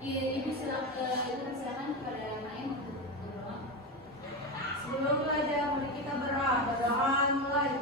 Ibu silakan kepada Naim untuk berdoa. Sebelum belajar, mari kita berdoa mulai.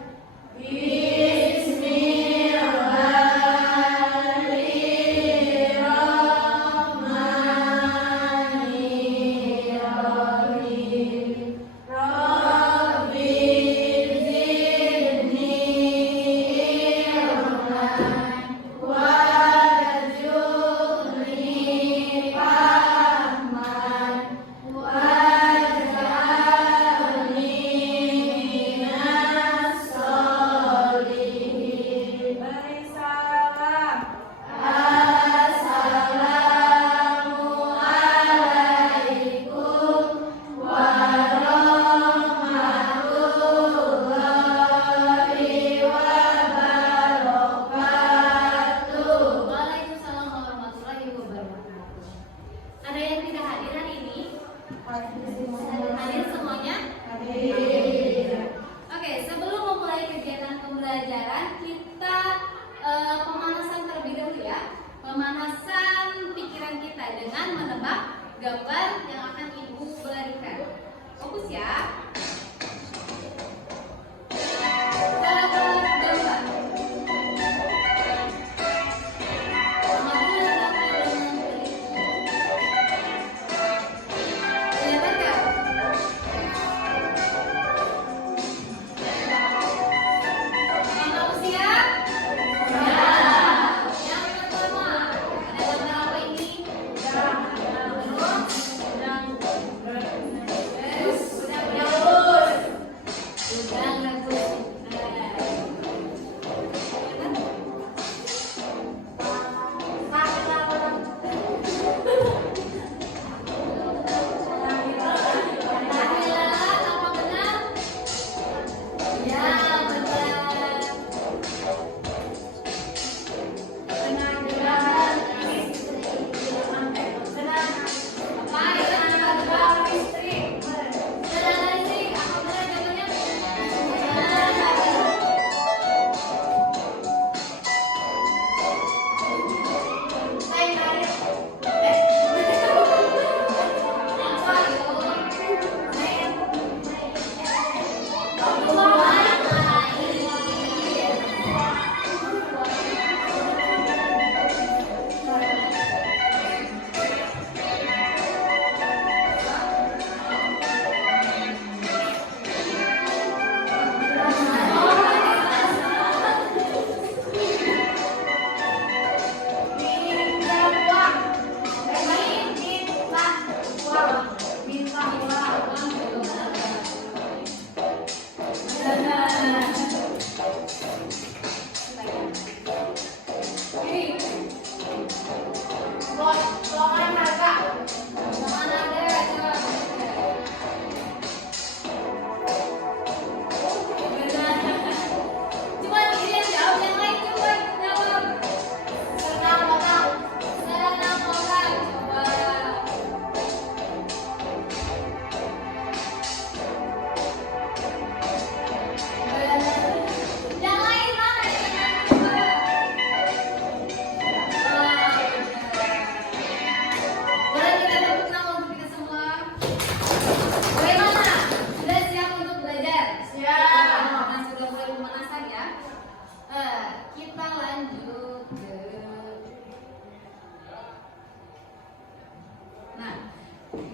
Hadir semuanya? Oke, sebelum memulai kegiatan pembelajaran, kita pemanasan terlebih dahulu ya. Pemanasan pikiran kita dengan menebak gambar yang akan Ibu berikan. Fokus ya.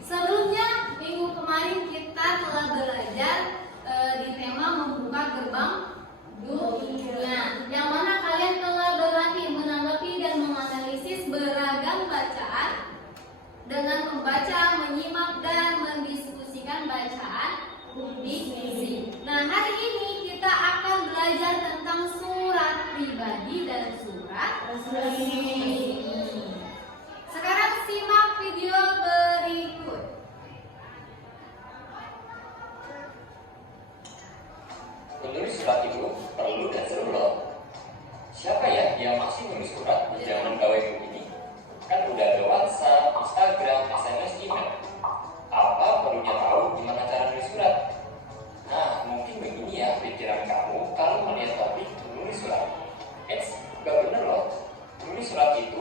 Sebelumnya minggu kemarin kita telah belajar di tema membuka gerbang dunia, yang mana kalian telah berlatih menanggapi dan menganalisis beragam bacaan dengan membaca, menyimak dan mendiskusikan bacaan diksi. Nah, hari ini kita akan belajar tentang surat pribadi dan surat resmi. Sekarang simak video berikut. Menulis surat itu perlu dan seru loh. Siapa ya yang masih menulis surat di zaman gawe begini? Kan udah ada WhatsApp, Instagram, SMS, email. Apa perlunya tahu gimana cara nulis surat? Nah, mungkin begini ya pikiran kamu kalau melihat topik menulis surat. Gak bener loh. Menulis surat itu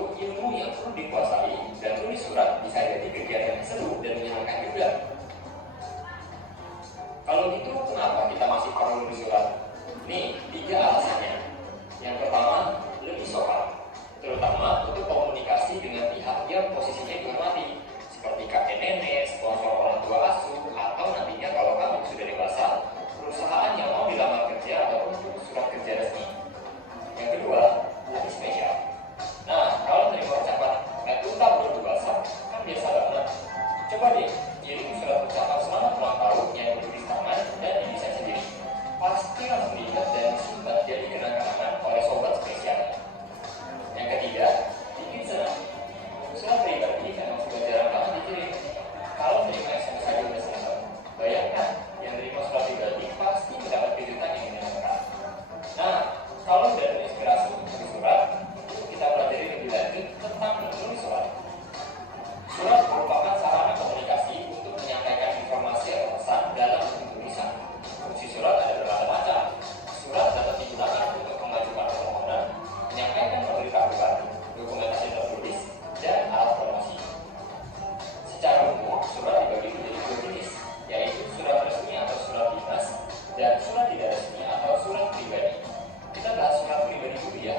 yang posisinya dihormati, seperti kakek nenek, sponsor orang tua asuh, atau nantinya kalau kamu sudah dewasa, perusahaan yang mau dilamar kerja ataupun surat kerja resmi. Yang kedua, hari spesial. Nah, kalau menerima ucapan "Metuta belum dewasa", kan biasa banget. Coba deh, kirim surat ucapan selamat ulang tahun yang bertulis tangan dan didesain sendiri. Pasti langsung diingat dan disimpan jadi kenang-kenangan oleh sobat spesial. Yang ketiga, bikin senang. Surat pribadi memang sudah jarang banget dikirim. Kalau menerima SMS aja udah senang. Bayangkan, yang menerima surat pribadi pasti mendapat kejutan yang menyenangkan. Nah, kalau sudah terinspirasi untuk menulis surat, kita pelajari lebih lanjut tentang menulis surat. Surat merupakan sarana komunikasi untuk menyampaikan informasi atau pesan dalam bentuk tulisan. Fungsi surat ada bermacam-macam. Surat dapat digunakan untuk mengajukan permohonan, menyampaikan pemberitahuan, dokumentasi tertulis, dan alat promosi. Secara umum, surat dibagi menjadi dua jenis, yaitu surat resmi atau surat dinas, dan surat tidak resmi atau surat pribadi. Kita bahas surat pribadi dulu ya.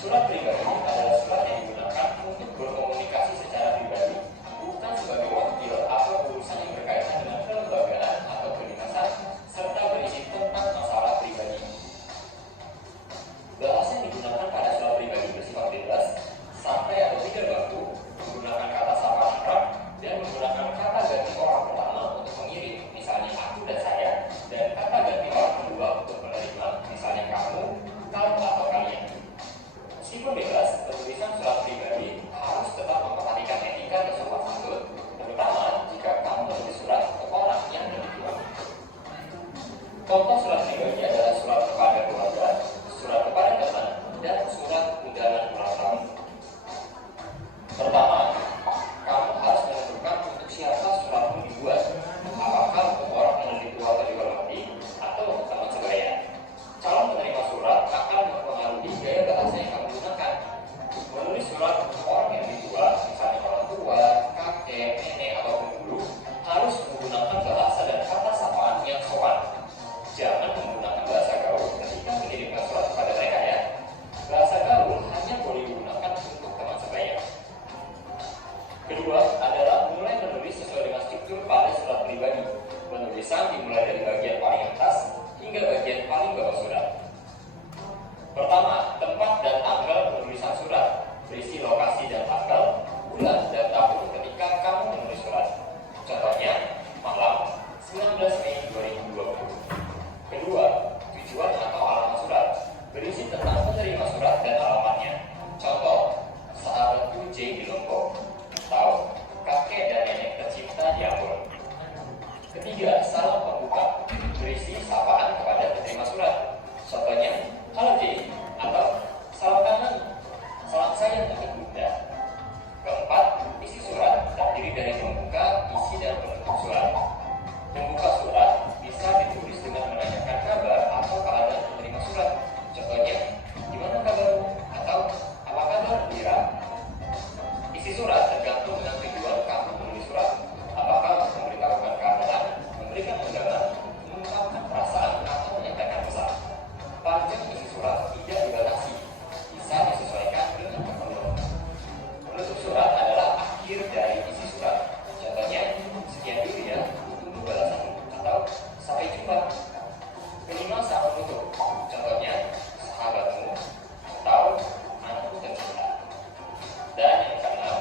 Surat pribadi adalah surat yang digunakan untuk berkomunikasi secara pribadi, bukan sebagai wakil atau urusan yang berkaitan dengan kelembagaan atau kedinasan, serta berisi tentang masalah pribadi. Bahasa yang digunakan pada surat pribadi bersifat bebas, sampai ada 3 baku, menggunakan kata sapa akrab, dan menggunakan kata ganti orang pertama untuk mengirim, misalnya aku dan saya, dan kata ganti orang kedua untuk menerima, misalnya kamu, kau, atau kalian. Meskipun bebas, penulisan surat pribadi harus tetap memperhatikan etika dan sopan santun, terutama jika kamu menulis surat ke orang yang lebih tua. Contoh surat pribadi adalah surat kepada keluarga, surat kepada teman, dan surat undangan ulang tahun. Pertama, kamu harus menentukan untuk siapa suratmu dibuat. Apakah untuk orang yang lebih tua atau dihormati, atau untuk teman sebaya. Calon penerima surat akan mempengaruhi gaya bahasa yang kamu gunakan. Menulis surat untuk orang yang lebih tua, misalnya orang tua, kakek, nenek, ataupun guru, harus menggunakan bahasa dan kata sapaan yang sopan. Jangan menggunakan bahasa gaul ketika mengirimkan surat kepada mereka ya. Bahasa gaul hanya boleh digunakan untuk teman sebaya. Kedua adalah mulai menulis sesuai dengan struktur pada surat pribadi. Penulisan dimulai dari bagian paling atas hingga bagian paling bawah surat. Pertama, tempat dan tanggal penulisan surat. Berisi lokasi dan tanggal, bulan dan tahun ketika kamu menulis surat. Contohnya, malam 19 Mei 2020. Kedua, tujuan atau alamat surat. Berisi tentang penerima surat dan alamatnya. Contoh, sahabatku J di Lombok. Atau kakek dan nenek tercinta di Ambon. Ketiga, salam pembuka. Berisi sapaan kepada penerima surat. Contohnya, halo J, atau salam kangen, salam sayang untuk Bunda. Keempat, isi surat terdiri dari pembuka, isi, dan penutup surat. Pembuka surat bisa ditulis dengan menanyakan kabar atau keadaan penerima surat. Contohnya, gimana kabarmu? Atau apa kabar Dira? Isi surat tergantung dengan tujuan kamu menulis surat. Apakah untuk memberitahukan keadaan, memberikan undangan, mengungkapkan perasaan, atau menyampaikan pesan. Panjang isi surat tidak dibatasi, bisa disesuaikan dengan keperluan. Penutup surat adalah akhir dari isi surat. Contohnya, sekian dulu ya, tunggu balasanmu, atau sampai jumpa. Minimal saat penutup. Contohnya, sahabatmu, atau anakku tercinta. Dan yang keenam,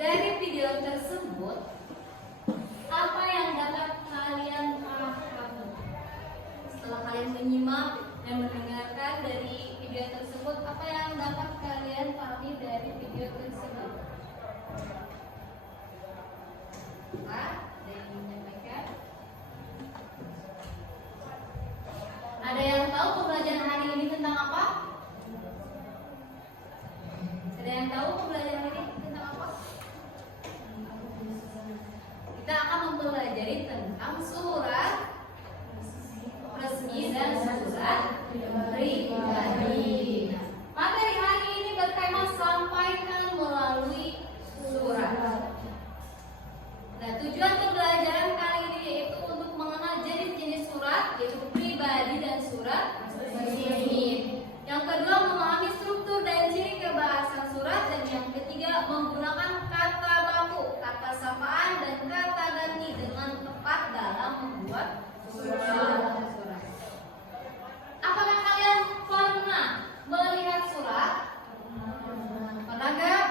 dari video tersebut, apa yang dapat kalian pahami? Setelah kalian menyimak dan mendengarkan dari video tersebut, apa yang dapat kalian pahami dari video tersebut? Pak, ada yang menyampaikan? Ada yang tahu pembelajaran hari ini tentang apa? Ada yang tahu pembelajaran hari ini tentang apa? Kita akan mempelajari tentang surat resmi dan surat pribadi. Materi hari ini bertema sampaikan melalui surat. Nah, tujuan pembelajaran kali ini yaitu untuk mengenal jenis-jenis surat, yaitu pribadi dan surat resmi. Yang kedua, memahami struktur dan ciri kebahasan surat, dan yang ketiga, menggunakan kata baku, kata sapaan, dan kata ganti dengan tepat dalam membuat surat. Apakah kalian pernah melihat surat? Pernah gak?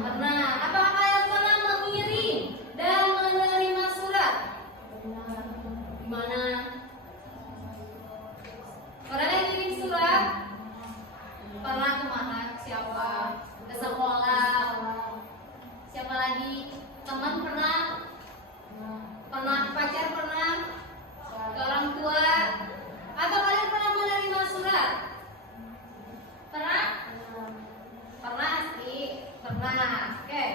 Pernah. Apakah kalian pernah mengirim dan menerima surat? Gimana? Pernah yang kirim surat? Pernah kemana? Siapa? Ke sekolah? Siapa lagi? Teman pernah? Pernah pacar pernah? Ke orang tua? Atau kalian pernah menerima surat? Pernah? Pernah sih? Pernah. Oke.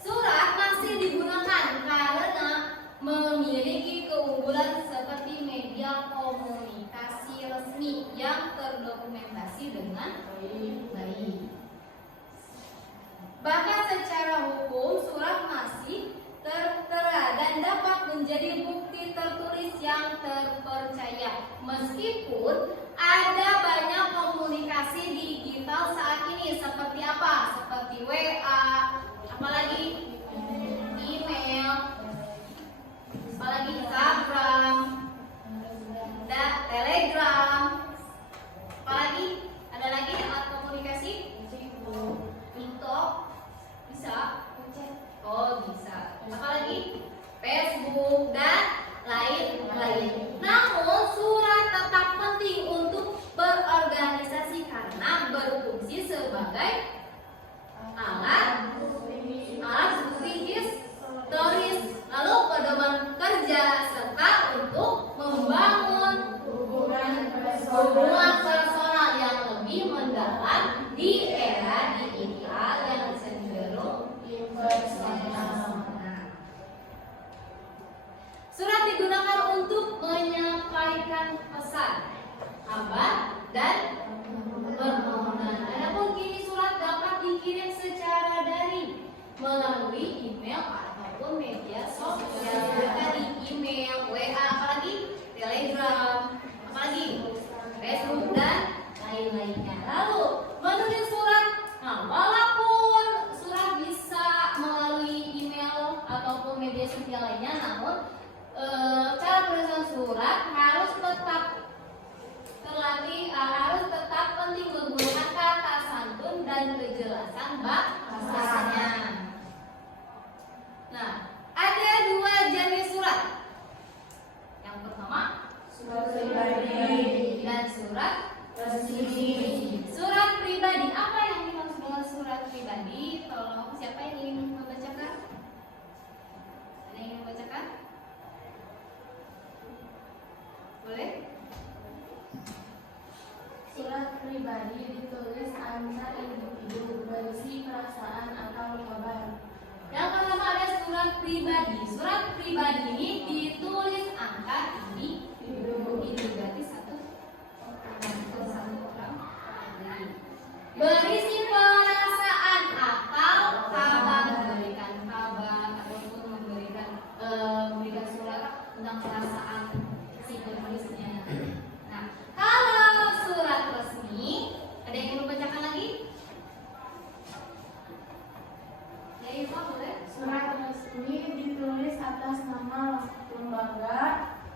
Surat masih digunakan karena memiliki keunggulan seperti media komunikasi resmi yang terdokumentasi dengan baik. Bahkan secara hukum surat masih tertera dan dapat menjadi bukti tertulis yang terpercaya. Meskipun ada banyak komunikasi digital saat ini, seperti apa? Seperti WA, apalagi email, apalagi Instagram, dan Telegram, apalagi ada lagi alat komunikasi, TikTok, bisa? Oh bisa. Apalagi Facebook dan lain-lain. Namun surat tetap penting untuk berorganisasi karena berfungsi sebagai alat bukti historis, lalu pedoman kerja, serta untuk membangun hubungan personal yang lebih mendalam di era digital yang cenderung personal. Surat digunakan untuk menyampaikan pesan, kabar, dan permohonan. Adapun kini surat dapat dikirim secara daring melalui email ataupun media sosial. Tadi email, WA, apalagi Telegram, apalagi Facebook dan lain-lainnya. Lalu menulis surat, nah walaupun surat bisa melalui email ataupun media sosial lainnya, namun cara penulisan surat harus tetap terlatih, harus tetap penting menggunakan kata santun dan kejelasan bahasanya. Nah, ada dua jenis surat. Yang pertama, surat pribadi dan surat resmi. Surat pribadi, apa yang dimaksud dengan surat pribadi? Tolong, siapa yang ingin membacakan? Ada yang ingin membacakan? Boleh? Surat pribadi ditulis antar individu, berisi perasaan atau kabar. Yang pertama ada surat pribadi. Surat pribadi ini ditulis antar individu. Berarti satu orang. Berisi perasaan atau kabar, memberikan kabar ataupun memberikan surat tentang perasaan si penulisnya. Nah, kalau surat resmi, ada yang ingin membacakan lagi? Ya, Ibu boleh. Surat resmi ditulis atas nama lembaga,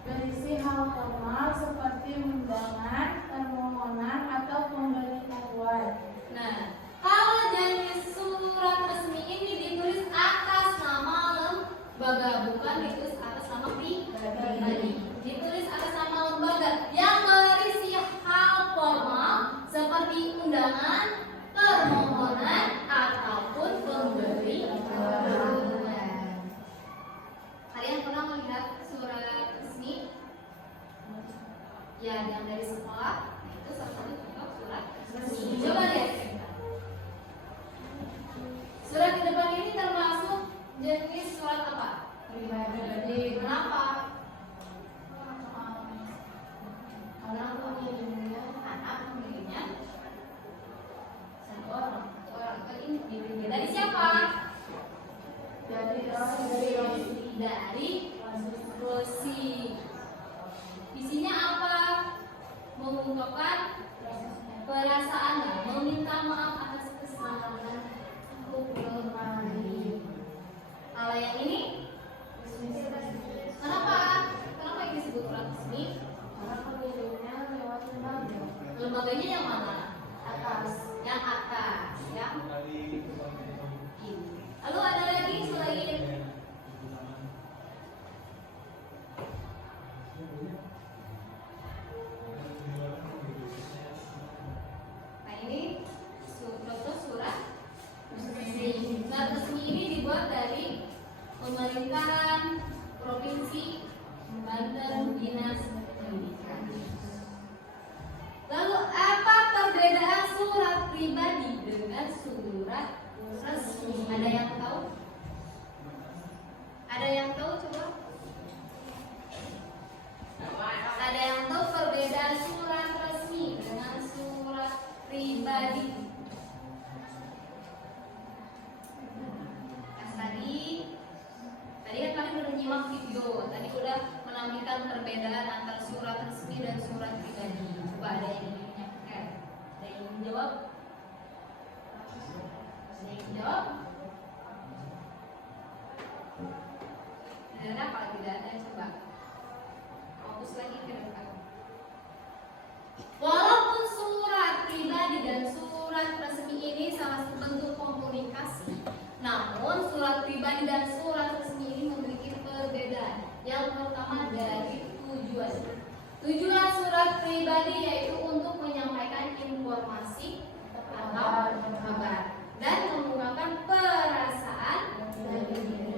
berisi hal formal seperti undangan, permohonan, atau pemberitahuan. Nah, kalau jenis surat bukan ditulis atas nama pribadi. Ditulis atas nama lembaga yang berisi hal formal seperti undangan, permohonan, ataupun pemberitahuan. Kalian pernah melihat surat resmi? Ya, yang dari sekolah. Nah, itu salah satu contoh surat resmi. Coba lihat. Surat di depan ini termasuk jenis surat apa? Pribadi. Kenapa? Karena anak pemiliknya satu orang. Ini dibeli dari siapa? Dari Rosi. Isinya apa? Mengungkapkan perasaannya, meminta maaf atas kesalahan kemarin. Kalau yang ini, kenapa? Kenapa ini disebut surat resmi? Karena pemiliknya lewat lembaga. Lembaganya yang mana? Atas. Yang atas, yang ini. Lalu ada lagi selain nah ini contoh surat resmi. Surat resmi ini dibuat dari pemerintahan provinsi Banten Dinas Pendidikan. Lalu apa perbedaan surat pribadi dengan surat resmi? Ada yang tahu? Ada yang tahu coba? Ada yang tahu perbedaan surat resmi dengan surat pribadi? Tadi kan kalian udah nyimak video. Tadi udah menampilkan perbedaan antara surat resmi dan surat pribadi. Coba ada yang ingin menyampaikan? Ada yang ingin jawab? Ada yang ingin jawab? Ada kalau tidak ada coba fokus lagi ke depan. Walaupun surat pribadi dan surat resmi ini salah satu bentuk komunikasi, namun surat pribadi dan surat resmi ini memiliki perbedaan. Yang pertama dari tujuan. Tujuan surat pribadi yaitu untuk menyampaikan informasi atau kabar dan mengungkapkan perasaan.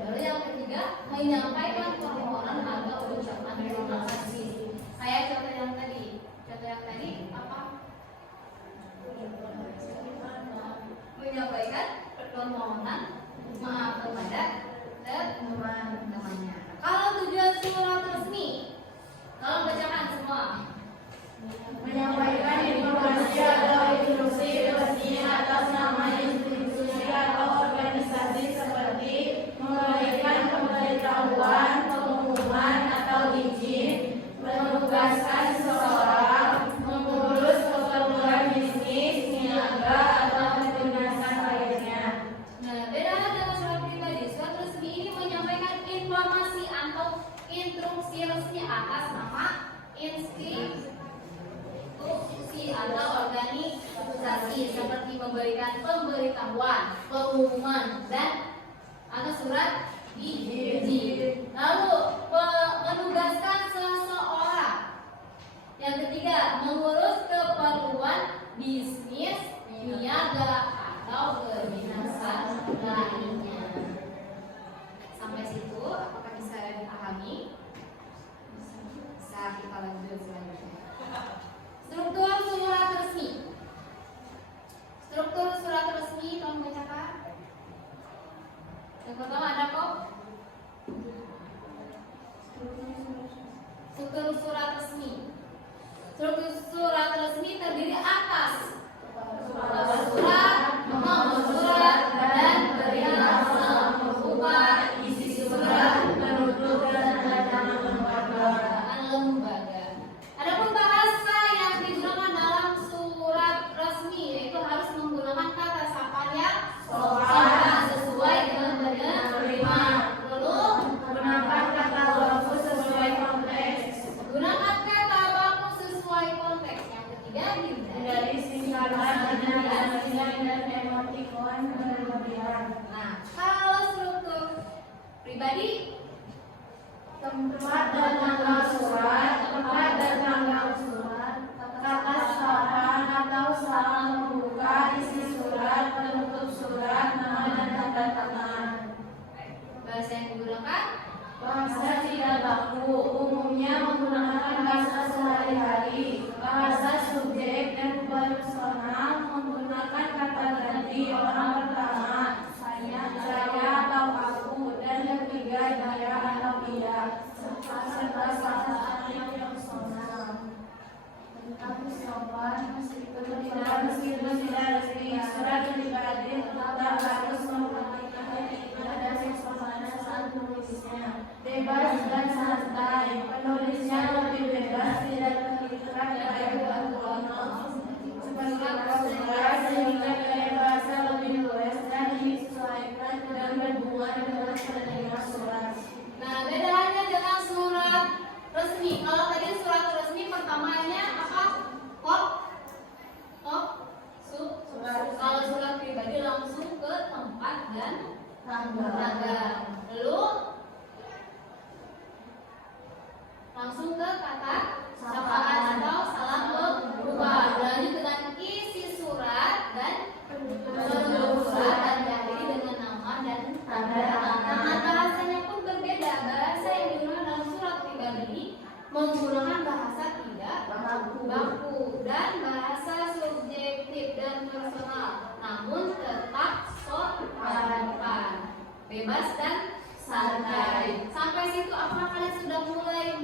Lalu yang ketiga, menyampaikan permohonan atau ucapan terima kasih. Kayak contoh yang tadi. Contoh yang tadi apa? Menyampaikan permohonan maaf kepada teman-temannya. Kalau tujuan surat resmi, tolong bacakan semua. Menyampaikan informasi atau instruksi resmi atas nama institusi atau organisasi seperti memberikan pemberitahuan, pengumuman atau izin, menugaskan seseorang, mengurus keperluan bisnis, niaga atau pelunasan lainnya. Nah, beda dengan surat pribadi. Surat resmi ini menyampaikan informasi atau instruksi resmi atas nama institusi atau organisasi seperti memberikan pemberitahuan, pengumuman dan atau surat izin. Lalu menugaskan seseorang. Yang ketiga, mengurus keperluan bisnis, niaga atau kedinasan lainnya. Sampai situ, apakah bisa dipahami? Bisa kita lanjut selanjutnya. Struktur surat resmi. Struktur surat resmi, tolong bacakan. Yang pertama ada kok. Struktur surat resmi. Struktur surat resmi terdiri atas kepala surat, nomor surat, dan perihal berupa isi surat, penutup dan tanda lembaga. Adapun bahasa yang digunakan dalam surat resmi yaitu harus menggunakan kata sapaan yang sopan sesuai dengan penerima. Lalu Gunakan kata baku sesuai konteks. gunakan kata baku sesuai konteks. Yang ketiga Hindari singkatan, dan emotikon berlebihan. Nah, kalau struktur pribadi Tempat dan tanggal surat, tempat dan tanggal surat, kata sapaan atau salam membuka, isi surat, penutup surat, nama dan tanda tangan. Bahasa yang digunakan Bahasa tidak baku, umumnya menggunakan bahasa sehari-hari. Bahasa subjek dan personal menggunakan kata ganti orang pertama, saya atau aku, dan ketiga dia atau ia. Serta bahasa yang personal. Tentang sopan meskipun tidak resmi, surat pribadi tetap harus memperhatikan etika dan sopan saat menulisnya. Bebas dan santai, penulisnya lebih bebas, tidak terikat pada ketentuan seperti surat sehingga gaya bahasa lebih luas dan disesuaikan dan berhubungan dengan penerima surat. Nah, bedanya dengan surat resmi. Kalau tadi surat resmi pertamanya apa? Kop, surat. Kalau surat pribadi langsung ke tempat dan tanggal. Lalu langsung ke kata sapaan atau salam membuka. Lanjut dengan isi surat dan penutup surat dan diakhiri dengan nama dan tanda tangan. Nah, bahasanya pun berbeda. Bahasa yang digunakan dalam surat pribadi menggunakan bahasa tidak baku dan bahasa subjektif dan personal, namun tetap sopan, bebas dan santai. Sampai situ apakah kalian sudah mulai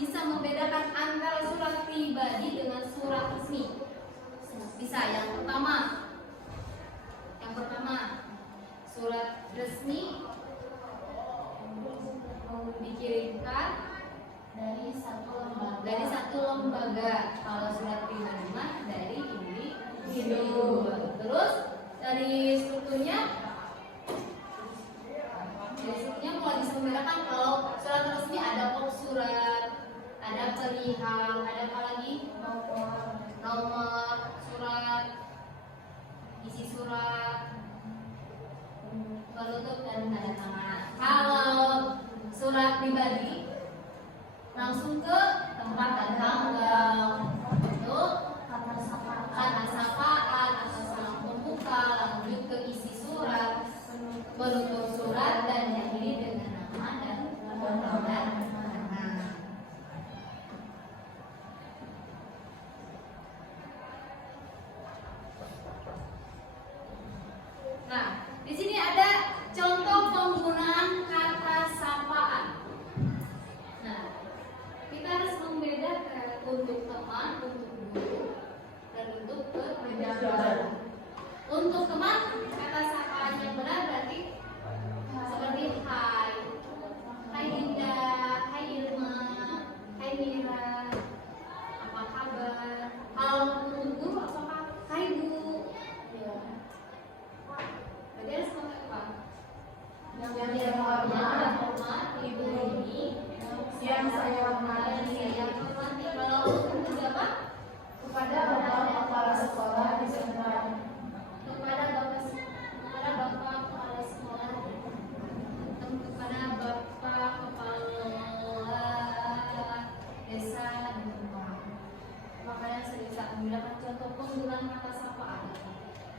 bisa membedakan antara surat pribadi dengan surat resmi? Bisa. Yang pertama surat resmi dikirimkan dari satu lembaga. Kalau surat pribadi mah dari individu. Terus dari strukturnya mulai bisa membedakan. Kalau surat resmi ada kop surat, ada perihal, ada apa lagi? Nomor surat, isi surat, penutup dan tanda tangan. Kalau surat pribadi langsung ke tempat dan tanggal, untuk kata sapaan atau salam pembuka, lanjut ke isi surat, penutup surat dan diakhiri dengan nama dan tanda tangan. Nah, di sini ada contoh penggunaan kata sapaan. Nah, kita harus membedakan untuk teman, untuk guru, dan untuk pejabat. Untuk teman, kata sapaan yang benar berarti seperti hai, hai Dinda, hai Irma, hai Mira, apa kabar? Kalau untuk guru apakah hai Bu? Berarti harus pakai apa? Yang hormat, Ibu ini. yang saya hormati. Kalau untuk pejabat, Kepada Bapak Kepala Sekolah beserta kepada bapak kepala sekolah, kepada bapak kepala desa dan teman. Makanya saya bisa membedakan contoh penggunaan kata sapaan.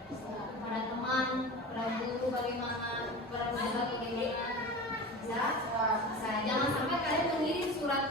Kepada teman, kepada guru bagaimana, kepada pejabat bagaimana. Bisa. Jangan sampai kalian mengirim surat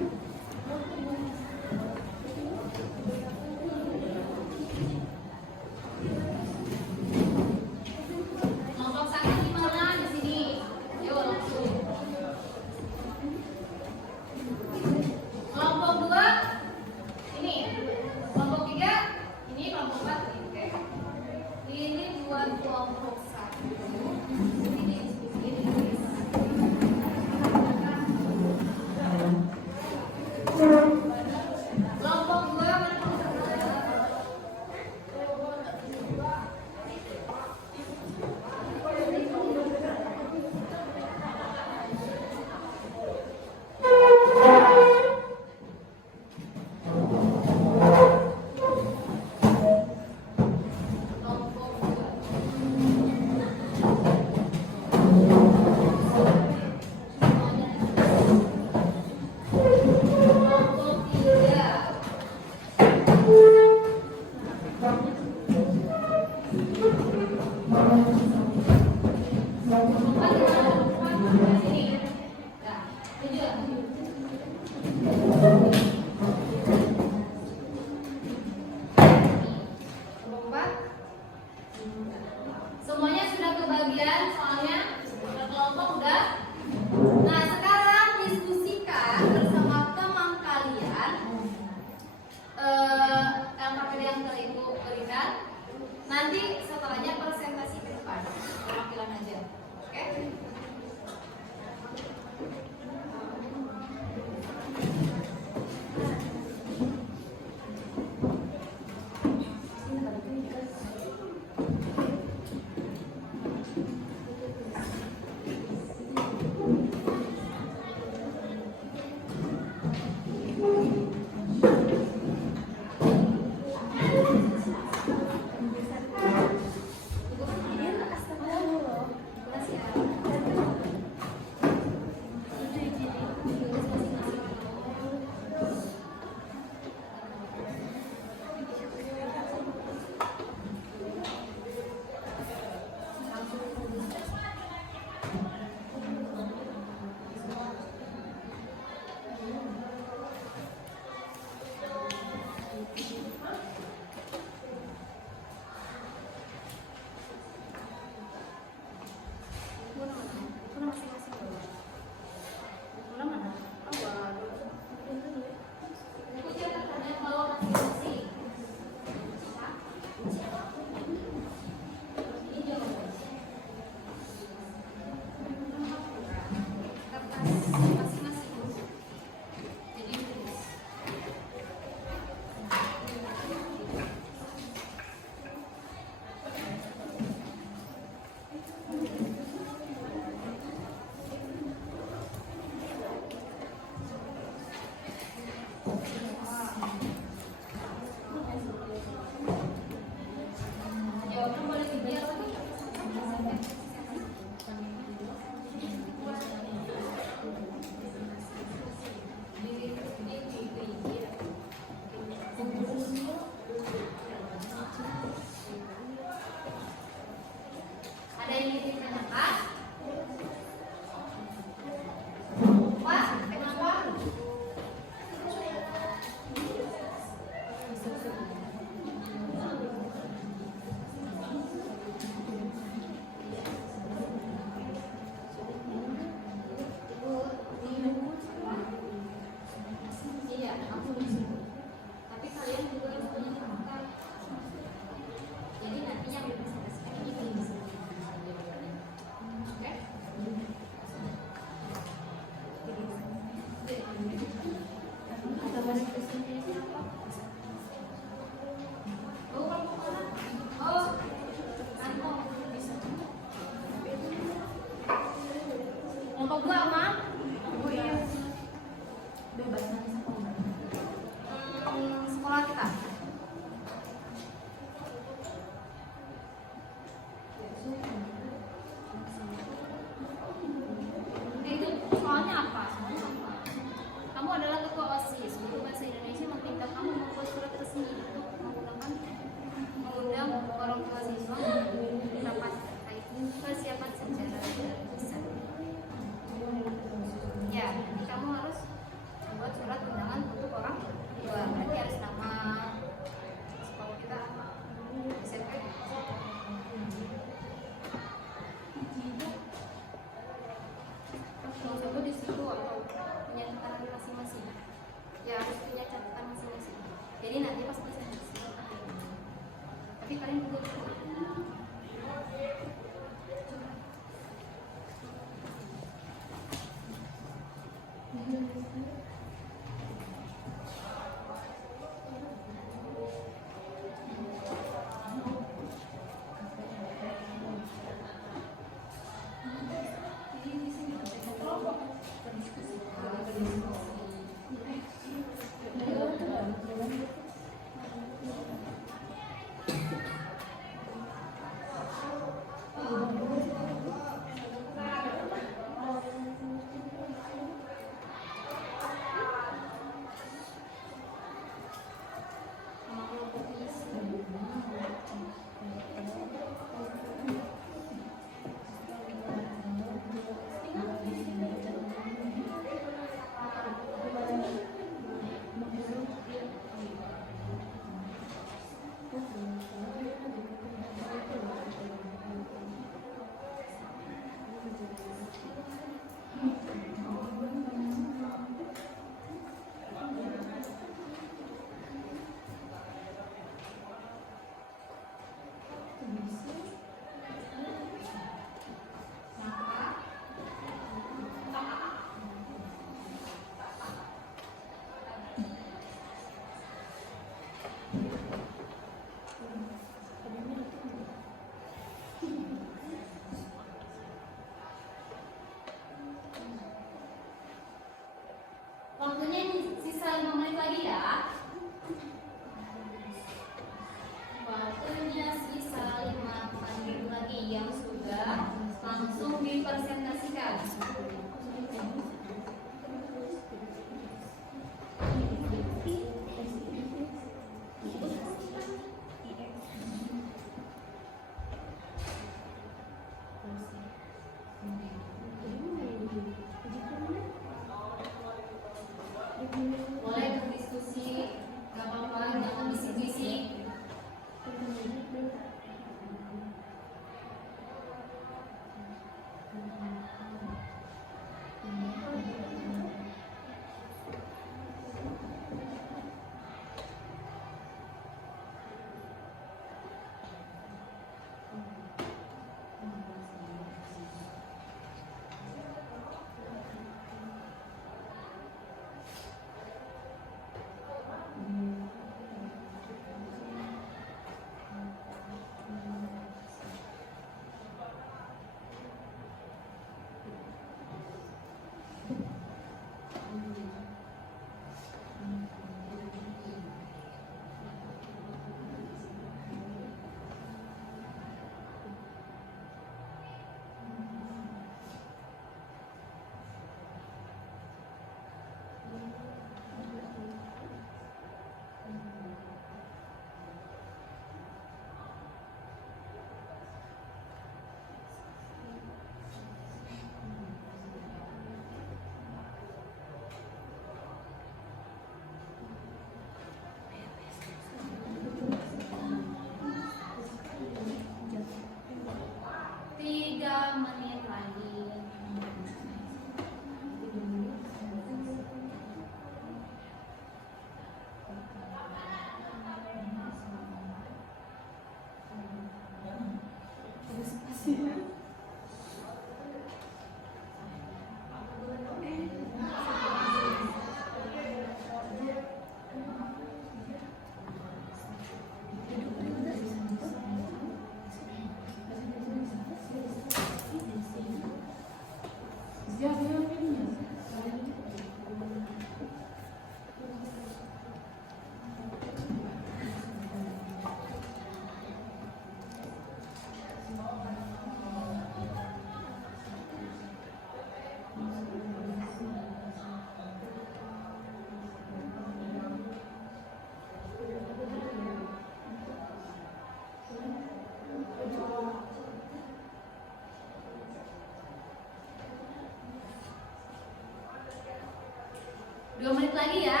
2 menit lagi ya.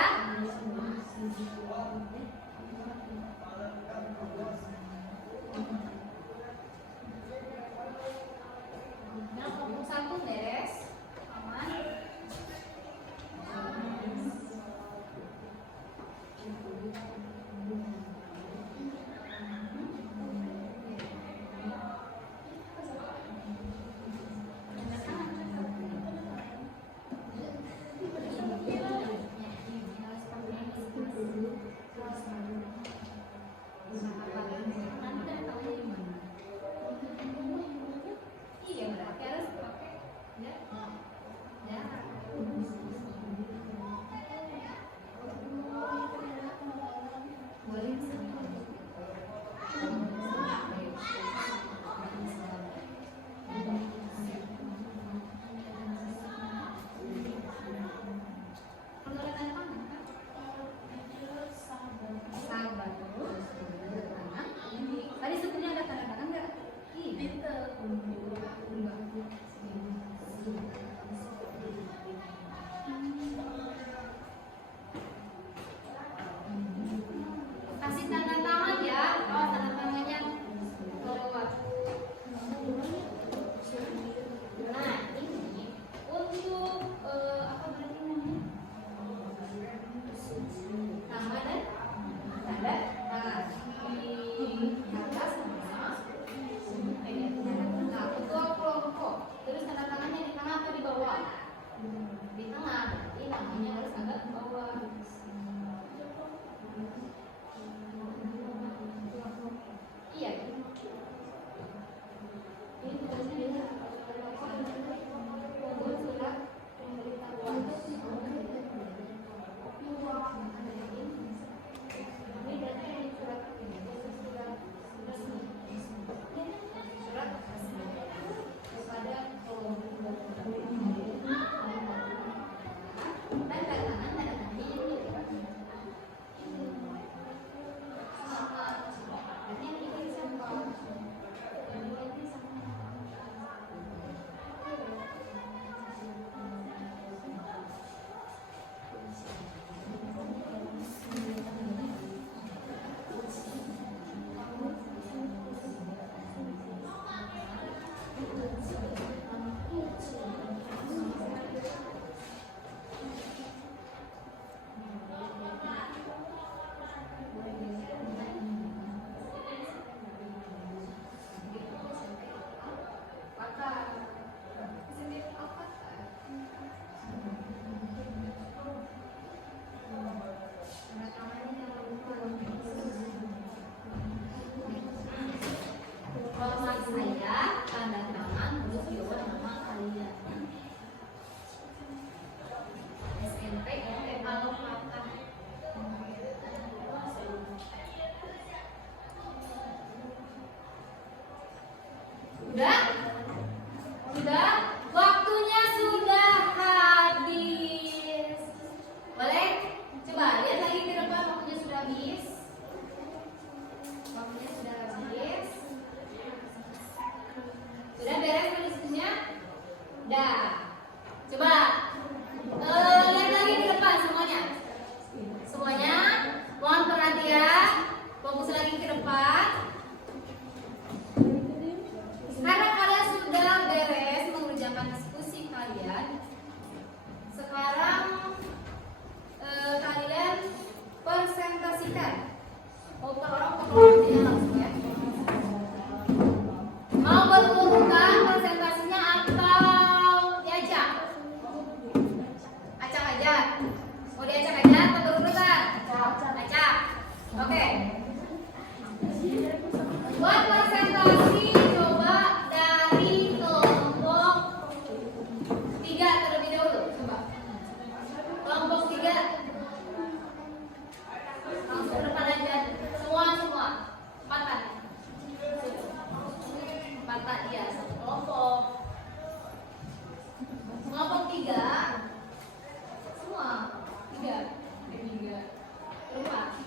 Nah, kelompok 1 beres. Aman. Iya, berarti harus pakai ya. Ya. Boleh. Pertolongan apa? Sabar. Tadi sebelumnya ada tanda tangan nggak? Pinter. Kasih tanda tangan ya. Oh, tanda tangannya ke bawah. Nah, ini untuk apa berarti namanya? Nama dan tanda tangan di atas sama. Nah, ketua kelompok. Terus tanda tangannya di tengah atau di bawah? Di tengah. Berarti namanya harus agak ke bawah. Iya. Ini tulisnya pembuat surat pemberitahuan. Ini berarti surat resmi. Surat resmi kepada kelompok. Dan tanda tangan ini. Hormat saya, tanda tangan, terus bawah nama kalian. SMP, kalau patah. Udah? Sudah? Waktunya sudah habis. Boleh? Coba lihat lagi ke depan, waktunya sudah habis. Waktunya sudah habis. Sudah beres tulisnya? Udah. Coba lihat lagi ke depan semuanya. Semuanya, mohon perhatian. Fokus lagi ke depan. Karena kalian sudah beres mengerjakan diskusi kalian, sekarang kalian presentasikan. Oh, orang presentasinya langsung ya. Mau berbuka presentasinya atau diajak? Acak aja. Mau diajak aja atau berurutan? Acak. Oke. Buat presentasi coba dari kelompok 3 terlebih dahulu. Coba. Kelompok 3. Langsung ke depan aja. Semua. Empatan. Empatan ya, satu kelompok. Kelompok 3. Semua. 3. 3. Berempat.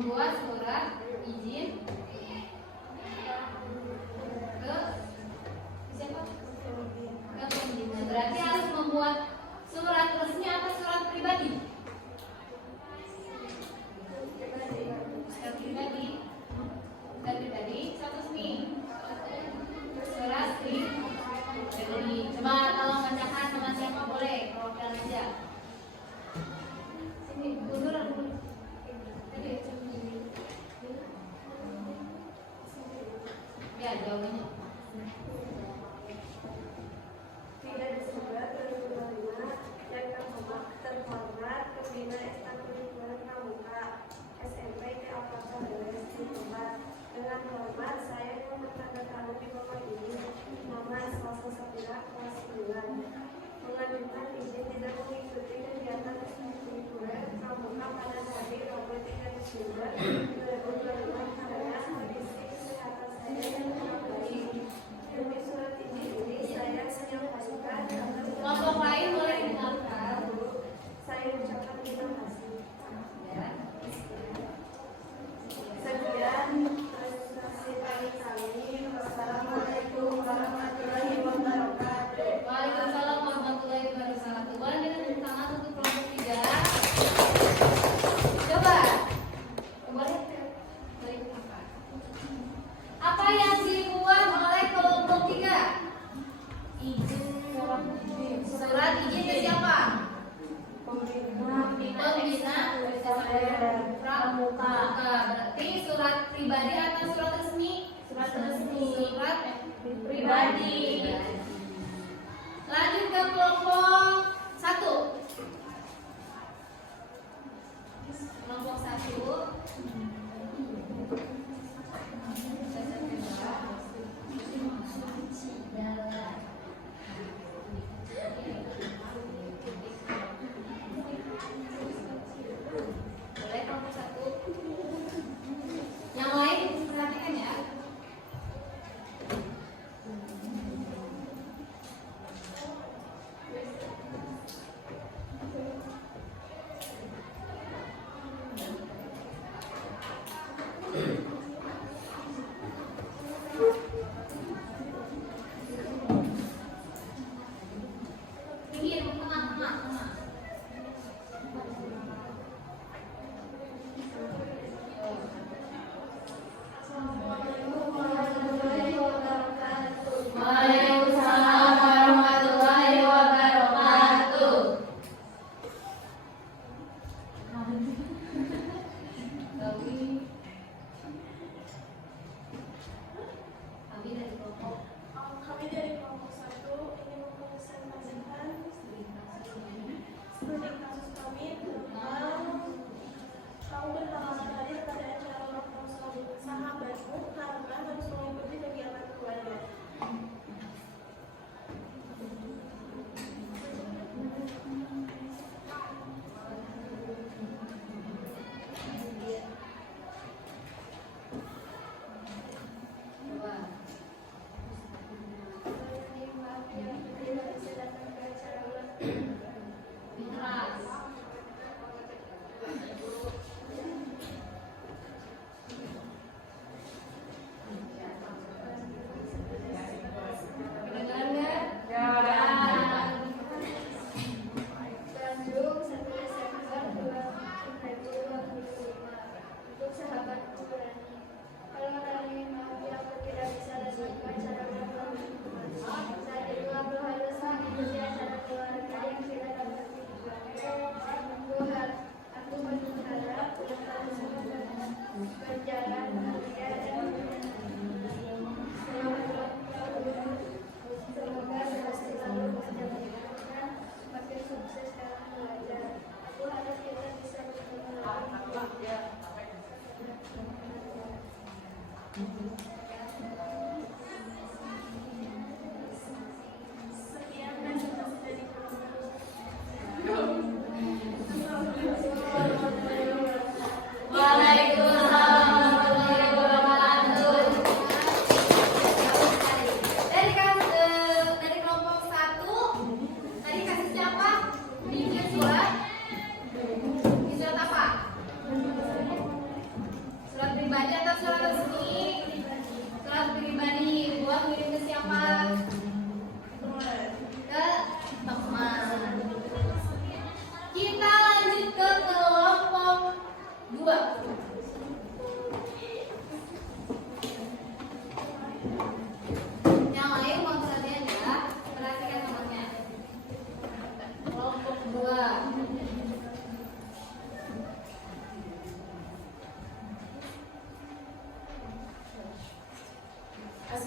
membuat surat izin ke siapa? Ke pembina. Berarti harus membuat surat resmi atau surat pribadi? Surat pribadi. Surat pribadi. Surat resmi. Surat pribadi. Coba kalau bacakan sama siapa boleh? Kalau kalian aja. Sini mundur dulu. Ya, jawabannya. Tidak disebar terima yang terhormat pembina ekstrakurikuler pramuka SMP di Alfasar di Tempat. Dengan hormat saya menandatangani nomor ini nomor Selasa Sapira kelas 9 mengajukan izin tidak mengikuti kegiatan ekstrakurikuler pramuka pada hari Rabu 3 Desember 2025 karena kondisi kesehatan saya yang kurang baik. Demi surat izin ini saya menyampaikan Kelompok lain boleh didengarkan. saya ucapkan terima kasih. Ya. Sekian presentasi dari kami. Wassalamualaikum warahmatullahi wabarakatuh. Waalaikumsalam warahmatullahi wabarakatuh. Boleh dengan tepuk tangan untuk kelompok 3. Coba. Boleh? Boleh apa? Apa yang dibuat oleh kelompok 3? Izin Surat izin ke siapa? pembina Pembina pramuka. Berarti surat pribadi atau surat resmi? Surat resmi. Surat Pribadi. Lanjut ke kelompok 1. Kelompok 1. Boleh kelompok 1. Yang lain perhatikan ya.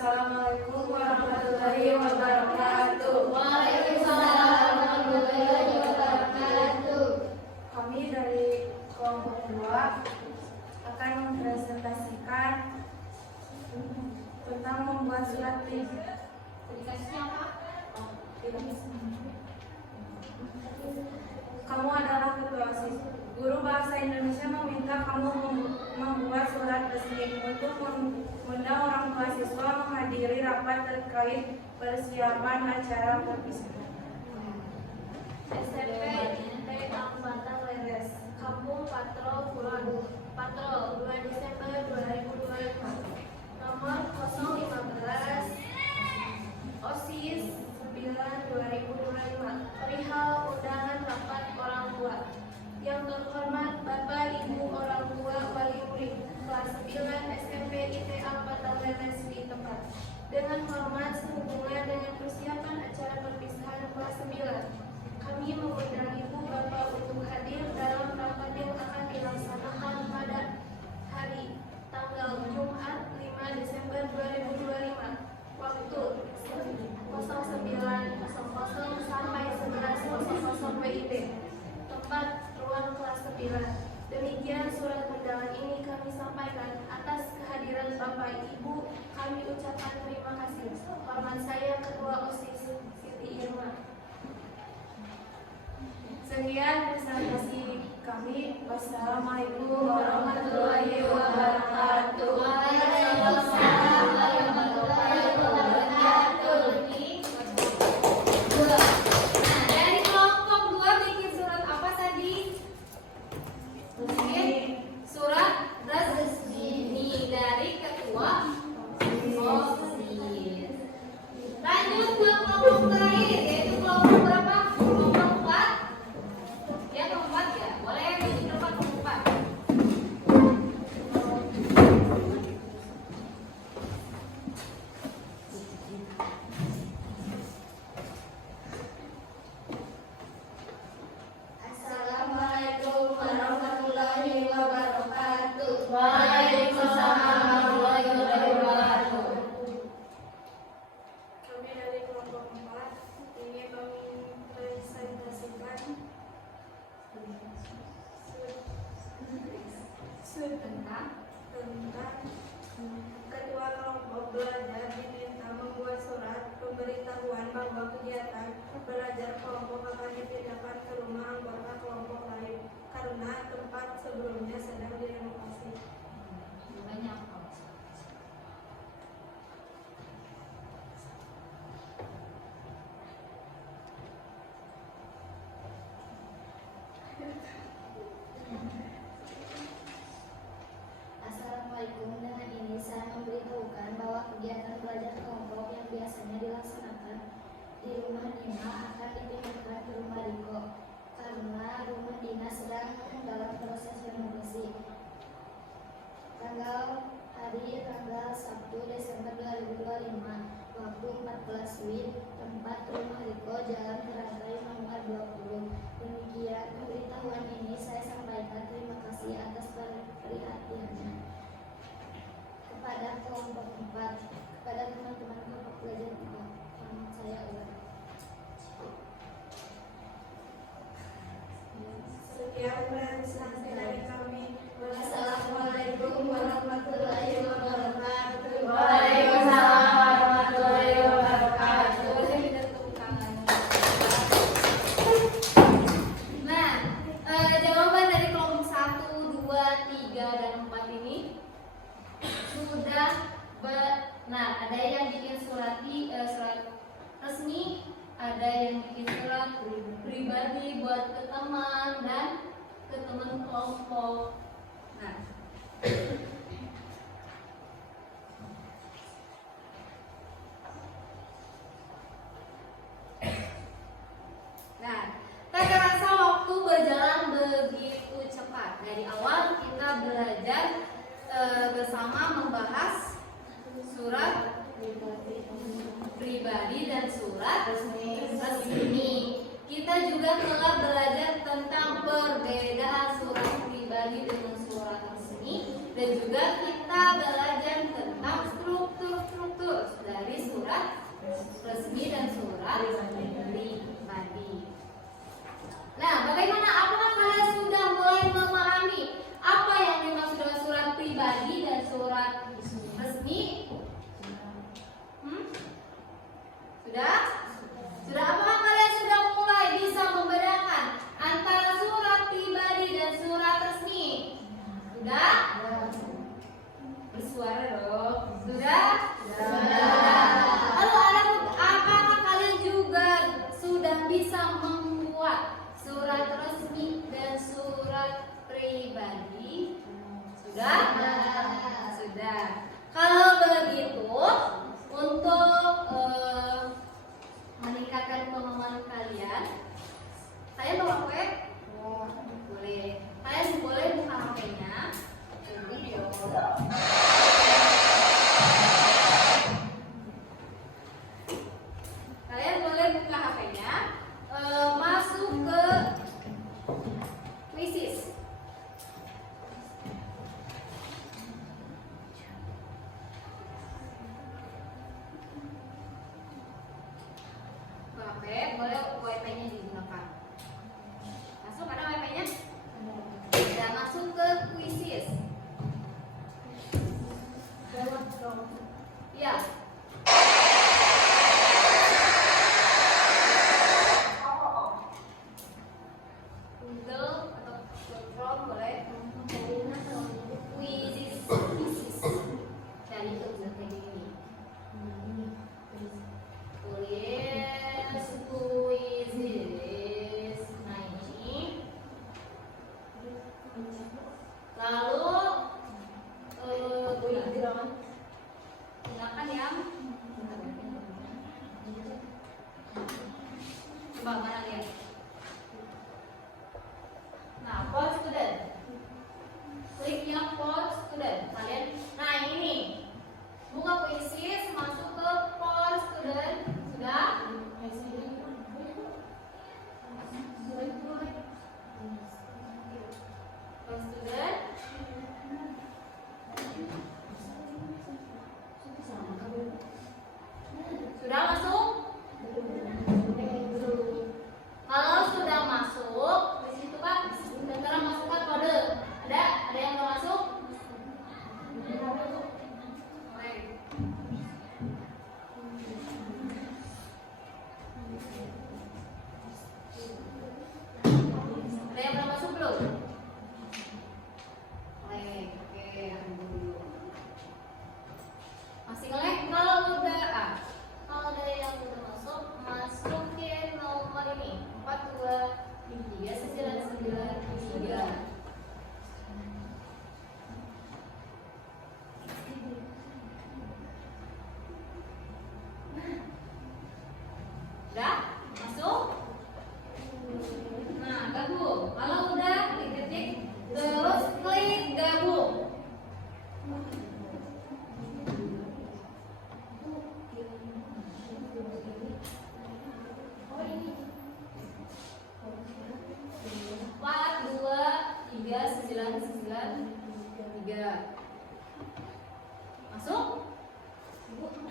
Assalamualaikum warahmatullahi wabarakatuh. Waalaikumsalam warahmatullahi wabarakatuh. Kami dari kelompok 2 akan mempresentasikan tentang membuat surat Dikasihnya apa? Kamu adalah ketua OSIS. Guru Bahasa Indonesia meminta kamu membuat surat resmi untuk mengundang orang tua siswa menghadiri rapat terkait persiapan acara perpisahan. SMP ITT Angkatan Leres, Kampung Patrol Pulau 2 Desember 2025. Nomor 015 OSIS 9/2025. Perihal undangan rapat orang tua. Yang terhormat Bapak Ibu orang tua wali murid kelas 9 SMP IT Angkatan Leres di tempat. Dengan hormat sehubungan dengan persiapan acara perpisahan kelas 9. Kami mengundang Ibu Bapak untuk hadir dalam rapat yang akan dilaksanakan pada hari tanggal Jumat 5 Desember 2025. Waktu 09.00 sampai 11.00 WIB. Tempat ruang kelas 9. Demikian surat undangan ini kami sampaikan. Atas kehadiran Bapak Ibu, kami ucapkan terima kasih. Hormat saya Ketua OSIS Siti Irma. Sekian presentasi kami. Wassalamualaikum warahmatullahi wabarakatuh. Waalaikumsalam warahmatullahi wabarakatuh. Dua. Nah, dari kelompok 2 bikin surat apa tadi? Bikin surat resmi dari ketua OSIS. Lanjut ke kelompok terakhir, yaitu kelompok berapa? Kelompok 4. Ya, kelompok 4 ya. Boleh bikin kelompok 4. Assalamualaikum warahmatullahi wabarakatuh. Waalaikumsalam warahmatullahi wabarakatuh. Kami dari kelompok 4 ingin mempresentasikan tentang ketua kelompok belajar diminta membuat surat pemberitahuan bahwa kegiatan belajar kelompok akan dipindahkan ke rumah anggota kelompok lain karena tempat sebelumnya sedang direnovasi. Banyak. Assalamualaikum. Dengan ini saya memberitahukan bahwa kegiatan belajar kelompok yang biasanya dilaksanakan di rumah Dina akan dipindahkan ke rumah Riko karena rumah Dina sedang dalam proses renovasi. Tanggal Sabtu Desember 2025, waktu 14 WIB, tempat rumah Riko, Jalan Kerangkai nomor 20. Demikian pemberitahuan ini saya sampaikan. Terima kasih atas perhatiannya. Kepada kelompok 4, kepada teman-teman kelompok belajar 4, hormat saya ulang. Sekian presentasi dari kami. Wassalamualaikum warahmatullahi wabarakatuh. Waalaikumsalam warahmatullahi wabarakatuh. Boleh kita tepuk tangan. Nah, jawaban dari kelompok 1, 2, 3, dan 4 ini sudah benar. Ada yang bikin surat resmi, ada yang bikin surat pribadi buat ke teman dan ke teman kelompok. Nah, tak terasa waktu berjalan begitu cepat. Dari awal kita belajar bersama membahas surat pribadi dan surat resmi. Kita juga telah belajar tentang perbedaan surat pribadi dengan surat resmi, dan juga kita belajar tentang struktur resmi dan surat pribadi. Nah, bagaimana? Apakah kalian sudah mulai memahami apa yang dimaksud dengan surat pribadi dan surat resmi? Sudah? Sudah? Apakah kalian sudah mulai bisa membedakan antara surat pribadi dan surat resmi? Sudah? Bersuara dong. Sudah? Sudah. Lalu apakah kalian juga sudah bisa membuat surat resmi dan surat pribadi? Sudah? Sudah. Kalau begitu, untuk meningkatkan pemahaman kalian, kalian bawa kue? Boleh. Kalian boleh buka HP-nya. Video. Kalian boleh buka HP-nya, masuk ke quizzes. Buka HP, boleh WiFi-nya digunakan. Masuk, ada WiFi-nya? Sudah masuk ke quizzes. Ya. Google atau Chrome boleh. Quizzes. Cari itu bisa kayak gini. Tulis quizzes. Nah ini. Lalu silakan yang coba mana lihat. Nah, for student, klik yang for student. Kalian, nah ini buka quizzes, masuk ke for student. Sudah? For student. Sudah masuk? Kalau sudah masuk, di situ kan sekarang masukkan kode. Ada yang mau masuk? Baik. Ada yang belum masuk belum? Baik, oke, tunggu dulu. Masih nge-lag? Kalau ada yang udah masuk, masukin nomor ini 4239993. Udah? Masuk? Nah, gabung. Kalau udah diketik, terus klik gabung. Masuk?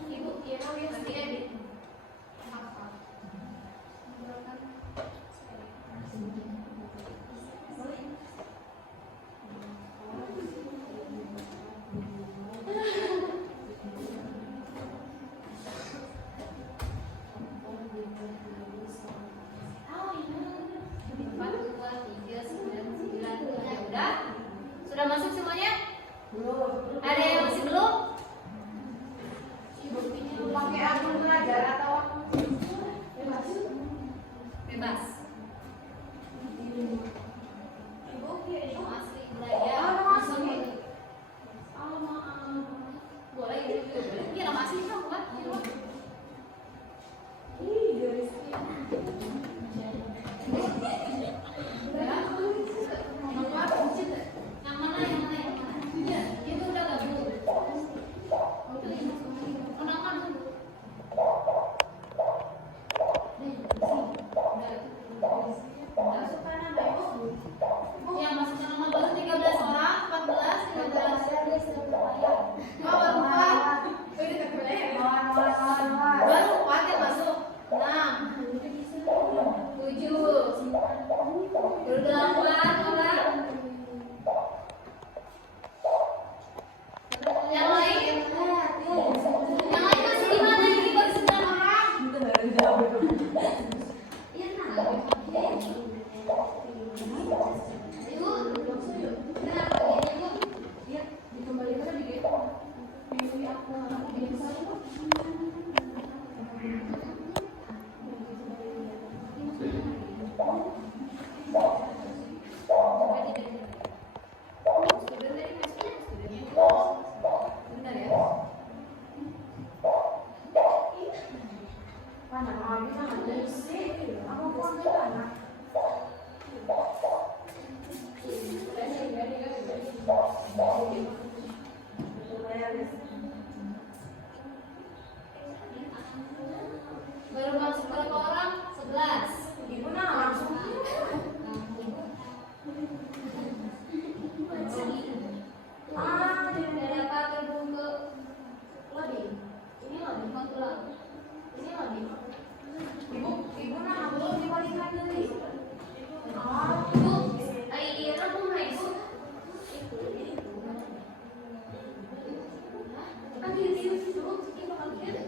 Ibu, iya, nanti edit. Sudah masuk semuanya? Belum. Ada yang masih belum? Pakai akun belajar atau Bebas. Baru masuk berapa orang? 11. Ibu langsung. Dari apa terbung ke lobby? Ini lobby, waktu lalu. Ini lobby. Ibu belum dibalikan dulu. Ibu, iya kan belum ibu. Ambil dulu, ibu ambil.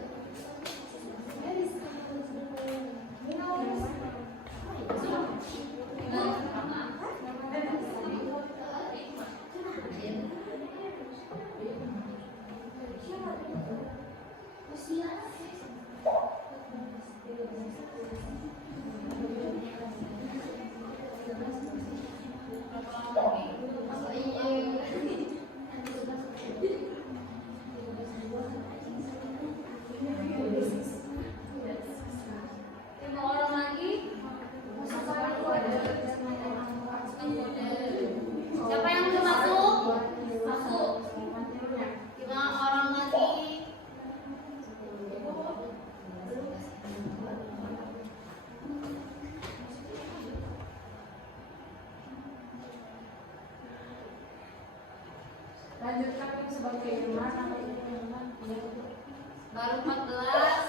Siapa yang belum masuk? Masuk. 5 orang lagi. Lanjutkan sebagai mana? Baru 14.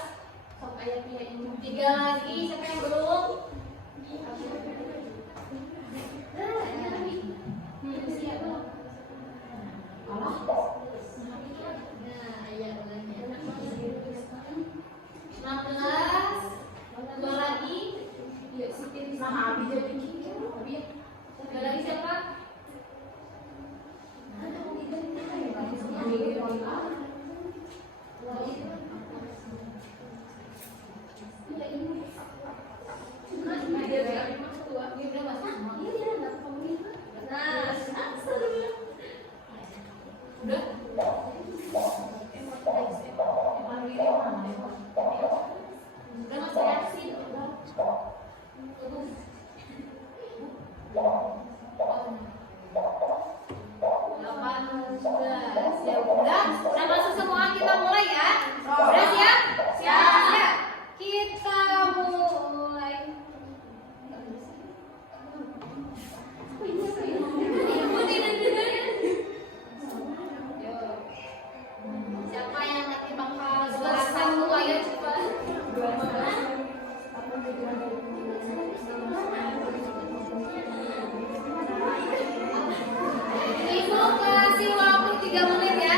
Sok ayat ini. 3 lagi. Siapa yang belum? Siapa? Nah, iya ulangnya. 16. 2 lagi. Nah, Abi jadi kiki. 2 lagi siapa? Udah masuk semua, kita mulai ya. Udah siap? Siap. Kita mulai. Siapa yang nanti bakal juara 1? Ayo cepat. Ibu kasih waktu 3 menit ya.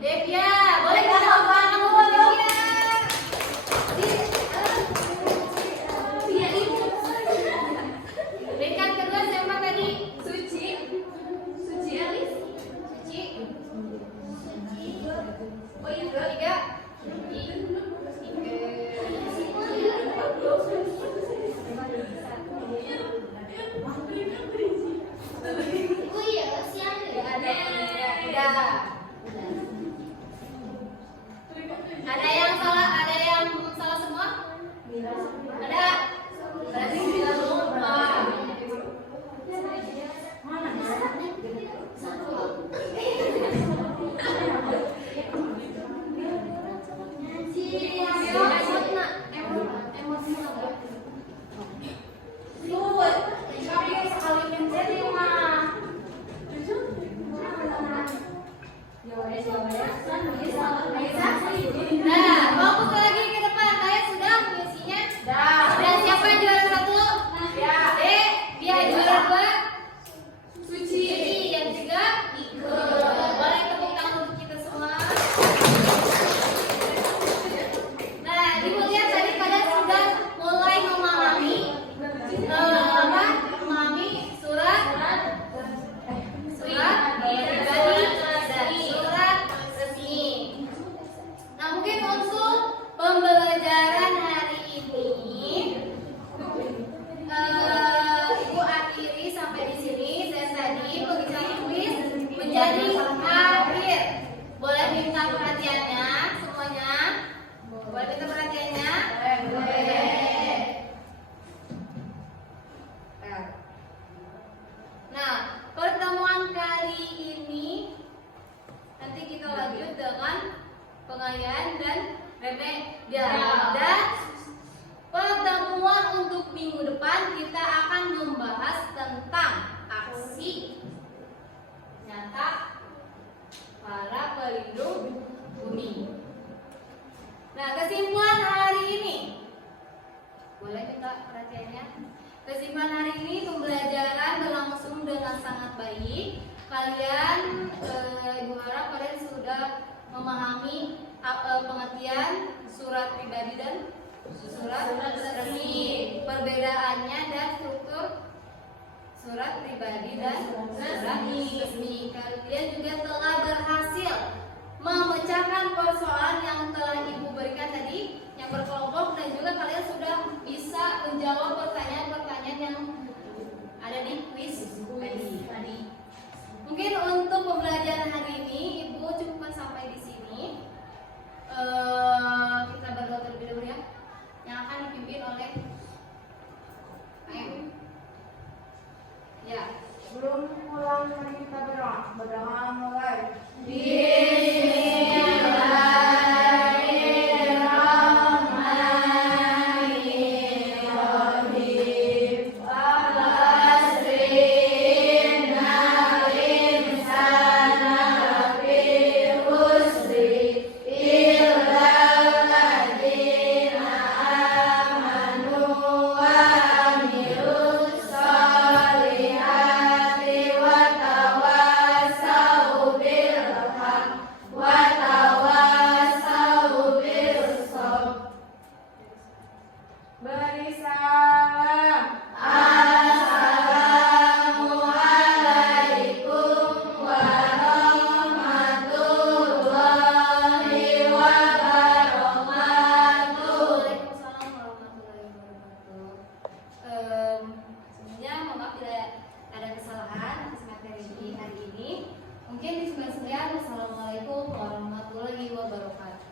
Devia, boleh kita ngomong kamu Devia? Iya itu. Dekat kedua siapa tadi? Suci. Suci Alis. Suci. Oh iya, tiga. Oh iya, siang ada. Ada yang salah semua? Ada. Berarti tidak lupa. Nah, fokus lagi ke depan. Kalian sudah puisinya? Dan siapa yang juara satu? Dia juara dua. Suci. Yang tiga? Boleh tepuk tangan untuk kita semua. Nah, ibu lihat tadi kalian sudah mulai memahami surat pribadi dan surat resmi. Nah, mungkin untuk pembelajaran hari ini Ibu akhiri sampai di sini dan tadi pembicaraan kuis menjadi akhir. Boleh minta perhatiannya semuanya? Boleh minta perhatiannya? Boleh. Nah, pertemuan kali ini nanti kita lanjut dengan pengayaan dan remedial. Dan pertemuan untuk minggu depan kita akan membahas tentang aksi nyata para pelindung bumi. Nah, kesimpulan hari ini, boleh minta perhatiannya? Kesimpulan hari ini pembelajaran berlangsung dengan sangat baik. Kalian, Ibu harap kalian sudah memahami pengertian surat pribadi dan surat resmi, perbedaannya dan struktur surat pribadi dan surat resmi. Kalian juga telah berhasil memecahkan persoalan yang telah Ibu berikan tadi, yang berkelompok, dan juga kalian sudah bisa menjawab pertanyaan-pertanyaan yang ada di kuis tadi. Mungkin untuk pembelajaran hari ini Ibu cukupkan sampai di sini. Kita berdoa terlebih dahulu ya, yang akan dipimpin oleh ya. Sebelum pulang mari kita berdoa mulai. Beri salam. Assalamualaikum warahmatullahi wabarakatuh. Waalaikumsalam warahmatullahi wabarakatuh. Sebenarnya mohon maaf bila ada kesalahan atas materi di hari ini. Mungkin di sekian. Wassalamualaikum warahmatullahi wabarakatuh.